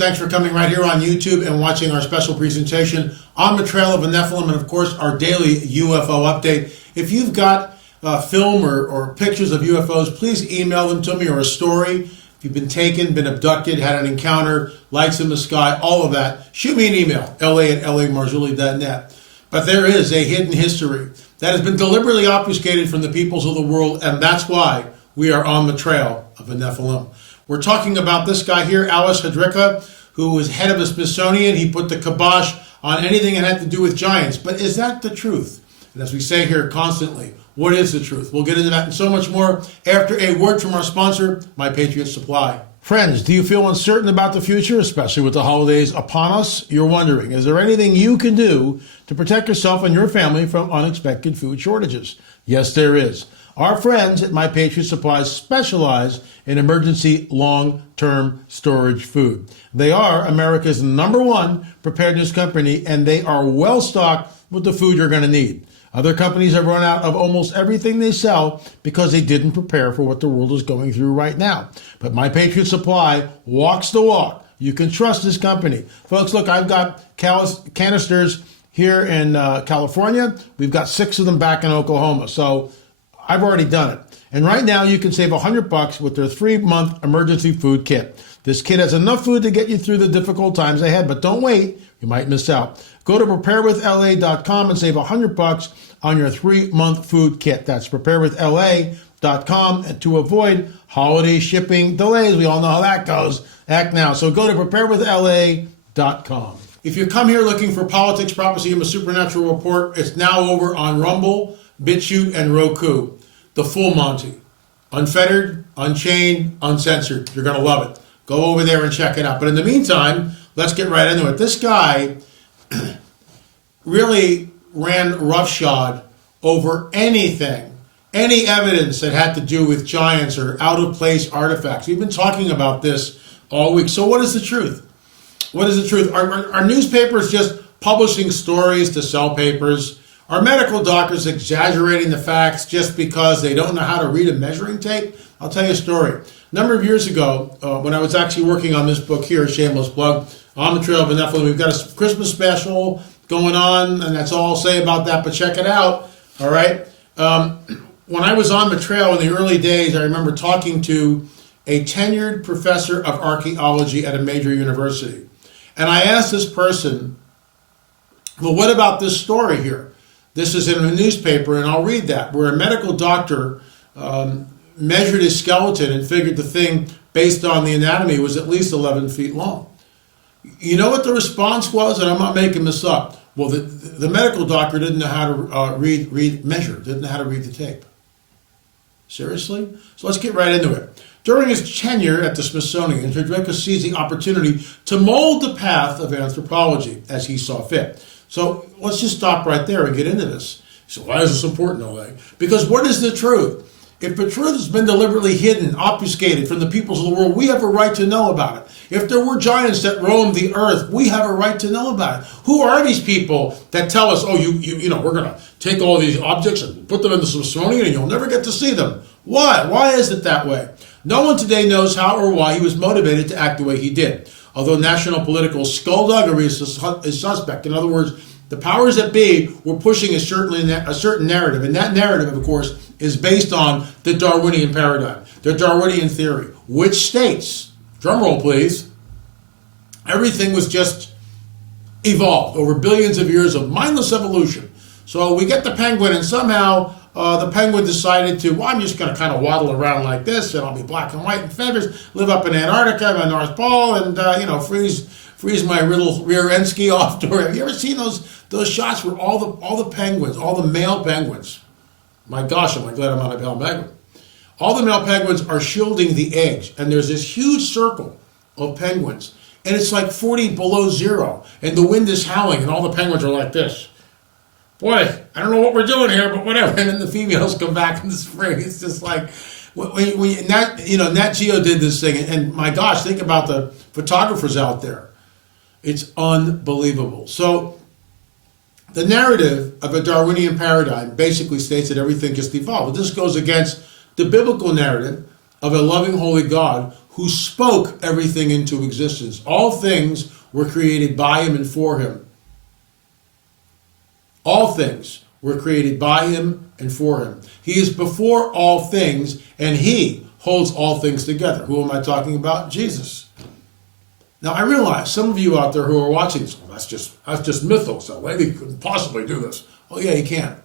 thanks for coming right here on YouTube and watching our special presentation on the trail of a Nephilim and, of course, our daily UFO update. If you've got film or pictures of UFOs, please email them to me, or a story. If you've been taken, been abducted, had an encounter, lights in the sky, all of that, shoot me an email, la@lamarzulli.net. But there is a hidden history that has been deliberately obfuscated from the peoples of the world, and that's why we are on the trail of a Nephilim. We're talking about this guy here, Alice Hedricka, who was head of the Smithsonian. He put the kibosh on anything that had to do with giants. But is that the truth? And as we say here constantly, what is the truth? We'll get into that and so much more after a word from our sponsor, My Patriot Supply. Friends, do you feel uncertain about the future, especially with the holidays upon us? You're wondering, is there anything you can do to protect yourself and your family from unexpected food shortages? Yes, there is. Our friends at My Patriot Supply specialize in emergency long-term storage food. They are America's #1 preparedness company, and they are well-stocked with the food you're going to need. Other companies have run out of almost everything they sell because they didn't prepare for what the world is going through right now. But My Patriot Supply walks the walk. You can trust this company. Folks, look, I've got canisters here in California. We've got 6 of them back in Oklahoma. So I've already done it. And right now you can save $100 with their 3-month emergency food kit. This kit has enough food to get you through the difficult times ahead, but don't wait, you might miss out. Go to preparewithla.com and save $100 on your 3-month food kit. That's preparewithla.com, and to avoid holiday shipping delays. We all know how that goes. Act now. So go to preparewithla.com. If you come here looking for politics, prophecy, and a supernatural report, it's now over on Rumble, Bitchute, and Roku. The full Monty. Unfettered, unchained, uncensored. You're going to love it. Go over there and check it out. But in the meantime, let's get right into it. This guy really ran roughshod over anything, any evidence that had to do with giants or out-of-place artifacts. We've been talking about this all week. So what is the truth? What is the truth? Are newspapers just publishing stories to sell papers? Are medical doctors exaggerating the facts just because they don't know how to read a measuring tape? I'll tell you a story. A number of years ago, when I was actually working on this book here, shameless plug, On the Trail of a Nephilim, we've got a Christmas special going on, and that's all I'll say about that, but check it out, all right? When I was on the trail in the early days, I remember talking to a tenured professor of archaeology at a major university. And I asked this person, well, what about this story here? This is in a newspaper, and I'll read that, where a medical doctor measured his skeleton and figured the thing, based on the anatomy, was at least 11 feet long. You know what the response was? And I'm not making this up. Well, the medical doctor didn't know how to measure, didn't know how to read the tape. Seriously? So let's get right into it. During his tenure at the Smithsonian, Hedricka seized the opportunity to mold the path of anthropology as he saw fit. So let's just stop right there and get into this. So why is this important, LA? Because what is the truth? If the truth has been deliberately hidden, obfuscated from the peoples of the world, we have a right to know about it. If there were giants that roamed the earth, we have a right to know about it. Who are these people that tell us, oh, you know, we're going to take all these objects and put them in the Smithsonian and you'll never get to see them? Why? Why is it that way? No one today knows how or why he was motivated to act the way he did. Although national political skullduggery is suspect. In other words, the powers that be were pushing a certain narrative, and that narrative, of course, is based on the Darwinian paradigm, the Darwinian theory, which states, drumroll please, everything was just evolved over billions of years of mindless evolution. So we get the penguin, and somehow the penguin decided to, well, I'm just going to kind of waddle around like this, and I'll be black and white and feathers, live up in Antarctica, my North Pole, and freeze my little rear end ski off door. Have you ever seen those shots where all the penguins, all the male penguins, my gosh, am I glad I'm not a male penguin. All the male penguins are shielding the eggs, and there's this huge circle of penguins, and it's like 40 below zero, and the wind is howling, and all the penguins are like this. Boy, I don't know what we're doing here, but whatever. And then the females come back in the spring. It's just like, Nat Geo did this thing, and my gosh, think about the photographers out there. It's unbelievable. So the narrative of a Darwinian paradigm basically states that everything just evolved. This goes against the biblical narrative of a loving, holy God who spoke everything into existence. All things were created by him and for him. All things were created by him and for him. He is before all things, and he holds all things together. Who am I talking about? Jesus. Now, I realize some of you out there who are watching this, well, that's just mythos. So he couldn't possibly do this. Well, yeah, he can.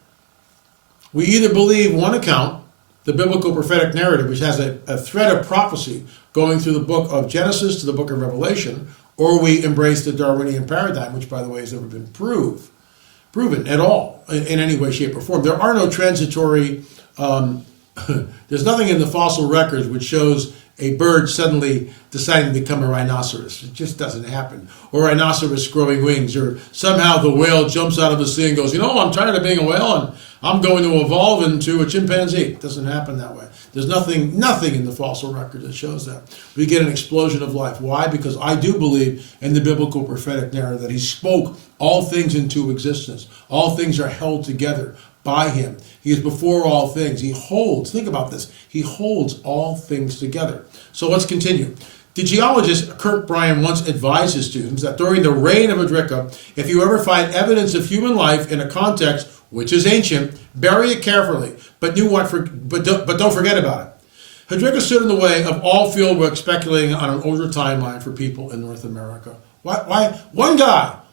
We either believe one account, the biblical prophetic narrative, which has a thread of prophecy going through the book of Genesis to the book of Revelation, or we embrace the Darwinian paradigm, which, by the way, has never been proven at all in any way, shape, or form. There are no transitory, there's nothing in the fossil records which shows a bird suddenly deciding to become a rhinoceros. It just doesn't happen. Or a rhinoceros growing wings, or somehow the whale jumps out of the sea and goes, I'm tired of being a whale and I'm going to evolve into a chimpanzee. It doesn't happen that way. There's nothing in the fossil record that shows that. We get an explosion of life. Why? Because I do believe in the biblical prophetic narrative that he spoke all things into existence. All things are held together by him. He is before all things. He holds, think about this, he holds all things together. So let's continue. The geologist Kirk Bryan once advised his students that during the reign of Adrika, if you ever find evidence of human life in a context which is ancient, bury it carefully, but don't forget about it. Adrika stood in the way of all fieldwork speculating on an older timeline for people in North America. Why?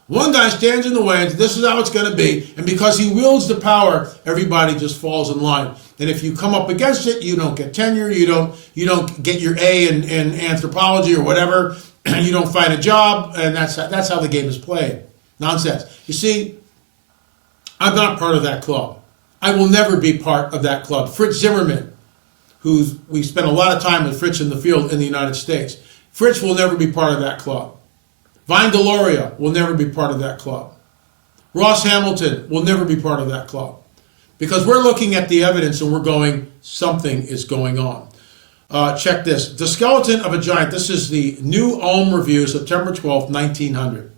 One guy stands in the way and this is how it's going to be, and because he wields the power, everybody just falls in line. And if you come up against it, you don't get tenure, you don't get your A in anthropology or whatever, you don't find a job, and that's how the game is played. Nonsense. You see, I'm not part of that club. I will never be part of that club. Fritz Zimmerman, we spent a lot of time with Fritz in the field in the United States. Fritz will never be part of that club. Vine Deloria will never be part of that club. Ross Hamilton will never be part of that club. Because we're looking at the evidence and we're going, something is going on. Check this. The skeleton of a giant. This is the New Ulm Review, September 12th, 1900.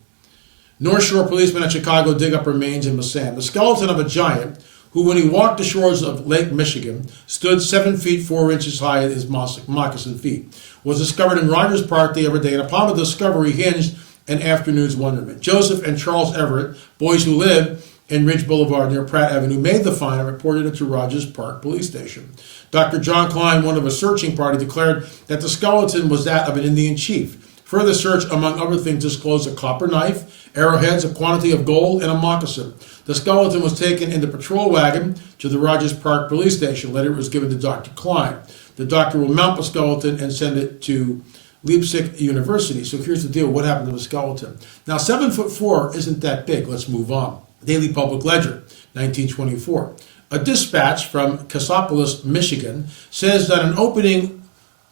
North Shore policemen at Chicago dig up remains in Masan. The skeleton of a giant who, when he walked the shores of Lake Michigan, stood 7 feet 4 inches high at his moccasin feet, was discovered in Rogers Park the other day, and upon the discovery hinged an afternoon's wonderment. Joseph and Charles Everett, boys who live in Ridge Boulevard near Pratt Avenue, made the find and reported it to Rogers Park Police Station. Dr. John Klein, one of a searching party, declared that the skeleton was that of an Indian chief. Further search, among other things, disclosed a copper knife, arrowheads, a quantity of gold, and a moccasin. The skeleton was taken in the patrol wagon to the Rogers Park Police Station. Later it was given to Dr. Klein. The doctor will mount the skeleton and send it to Leipzig University. So here's the deal. What happened to the skeleton? Now, 7'4" isn't that big. Let's move on. Daily Public Ledger, 1924. A dispatch from Cassopolis, Michigan, says that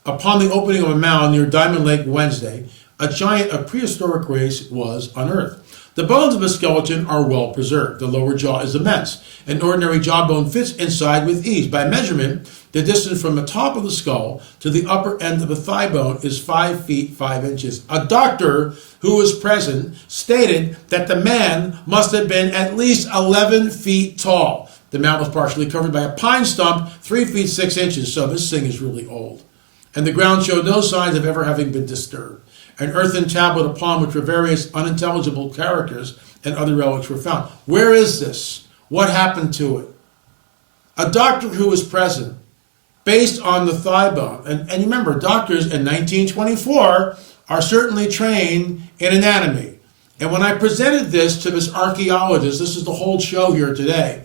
upon the opening of a mound near Diamond Lake Wednesday, a giant of prehistoric race was unearthed. The bones of the skeleton are well preserved. The lower jaw is immense. An ordinary jawbone fits inside with ease. By measurement, the distance from the top of the skull to the upper end of the thigh bone is 5 feet 5 inches. A doctor who was present stated that the man must have been at least 11 feet tall. The mount was partially covered by a pine stump, 3 feet 6 inches, so this thing is really old. And the ground showed no signs of ever having been disturbed. An earthen tablet upon which were various unintelligible characters and other relics were found. Where is this? What happened to it? A doctor who was present, based on the thigh bone. And remember, doctors in 1924 are certainly trained in anatomy. And when I presented this to this archaeologist, this is the whole show here today,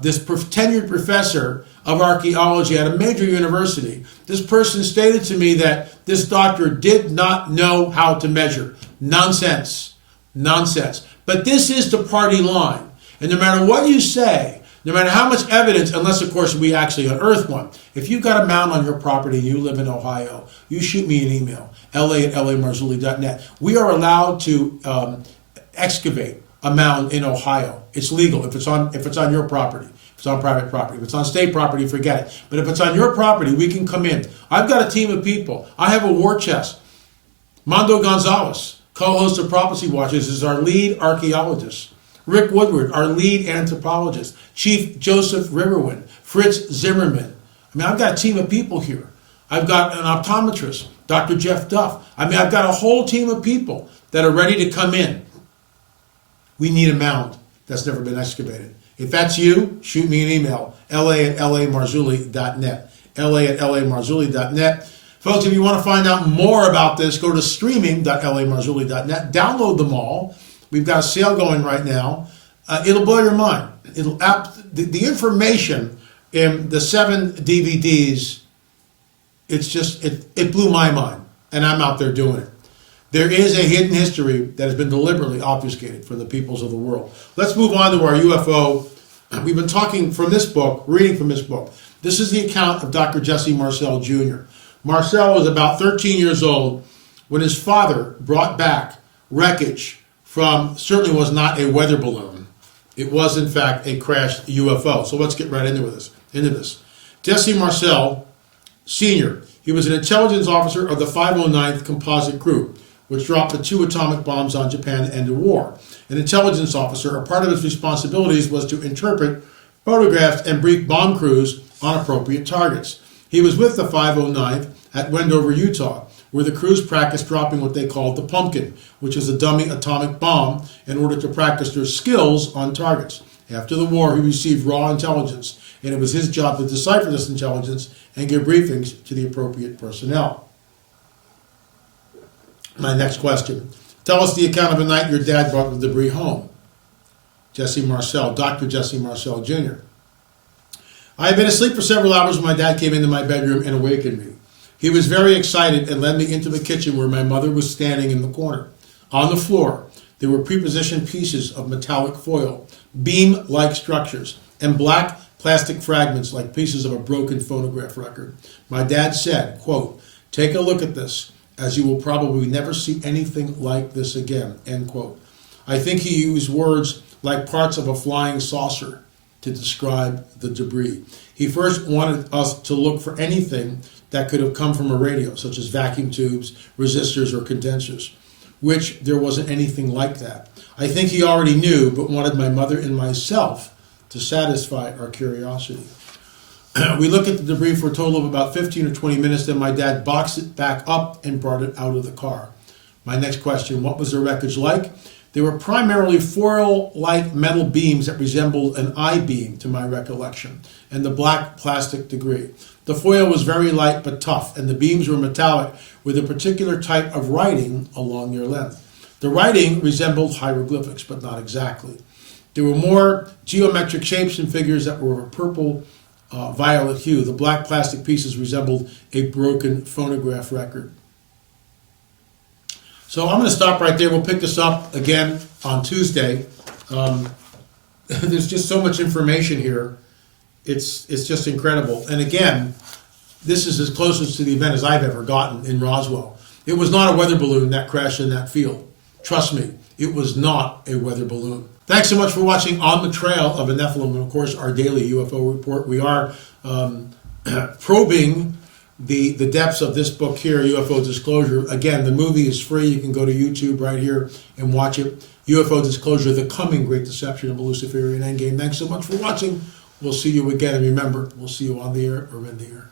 this tenured professor of archaeology at a major university, this person stated to me that this doctor did not know how to measure. Nonsense. Nonsense. But this is the party line. And no matter what you say, no matter how much evidence, unless, of course, we actually unearth one. If you've got a mound on your property and you live in Ohio, you shoot me an email, la@lamarzulli.net. We are allowed to excavate a mound in Ohio. It's legal if it's on your property. If it's on private property. If it's on state property, forget it. But if it's on your property, we can come in. I've got a team of people. I have a war chest. Mondo Gonzalez, co-host of Prophecy Watchers, is our lead archaeologist. Rick Woodward, our lead anthropologist. Chief Joseph Riverwind. Fritz Zimmerman. I mean, I've got a team of people here. I've got an optometrist, Dr. Jeff Duff. I mean, I've got a whole team of people that are ready to come in. We need a mound that's never been excavated. If that's you, shoot me an email, la@lamarzulli.net, la@lamarzulli.net. Folks, if you want to find out more about this, go to streaming.lamarzulli.net. Download them all. We've got a sale going right now. It'll blow your mind. The information in the 7 DVDs, it blew my mind, and I'm out there doing it. There is a hidden history that has been deliberately obfuscated for the peoples of the world. Let's move on to our UFO. We've been talking from this book, reading from this book. This is the account of Dr. Jesse Marcel Jr. Marcel was about 13 years old when his father brought back wreckage from, certainly was not a weather balloon. It was, in fact, a crashed UFO. So let's get right into this. Jesse Marcel Sr., he was an intelligence officer of the 509th Composite Group, which dropped the 2 atomic bombs on Japan to end the war. An intelligence officer, a part of his responsibilities was to interpret photographs and brief bomb crews on appropriate targets. He was with the 509th at Wendover, Utah, where the crews practiced dropping what they called the pumpkin, which is a dummy atomic bomb, in order to practice their skills on targets. After the war, he received raw intelligence, and it was his job to decipher this intelligence and give briefings to the appropriate personnel. My next question. Tell us the account of a night your dad brought the debris home. Jesse Marcel, Dr. Jesse Marcel Jr. I had been asleep for several hours when my dad came into my bedroom and awakened me. He was very excited and led me into the kitchen where my mother was standing in the corner. On the floor, there were prepositioned pieces of metallic foil, beam-like structures, and black plastic fragments like pieces of a broken phonograph record. My dad said, quote, "Take a look at this, as you will probably never see anything like this again," end quote. I think he used words like parts of a flying saucer to describe the debris. He first wanted us to look for anything that could have come from a radio, such as vacuum tubes, resistors, or condensers, which there wasn't anything like that. I think he already knew, but wanted my mother and myself to satisfy our curiosity. We looked at the debris for a total of about 15 or 20 minutes, then my dad boxed it back up and brought it out of the car. My next question, what was the wreckage like? They were primarily foil-like metal beams that resembled an I-beam, to my recollection, and the black plastic debris. The foil was very light but tough, and the beams were metallic with a particular type of writing along their length. The writing resembled hieroglyphics, but not exactly. There were more geometric shapes and figures that were of a purple, violet hue. The black plastic pieces resembled a broken phonograph record. So I'm going to stop right there. We'll pick this up again on Tuesday. There's just so much information here. It's just incredible. And again, this is as closest to the event as I've ever gotten in Roswell. It was not a weather balloon that crashed in that field. Trust me, it was not a weather balloon. Thanks so much for watching On the Trail of a Nephilim, and of course our daily UFO report. We are probing the depths of this book here, UFO Disclosure. Again, the movie is free. You can go to YouTube right here and watch it. UFO Disclosure, The Coming Great Deception of a Luciferian Endgame. Thanks so much for watching. We'll see you again. And remember, we'll see you on the air or in the air.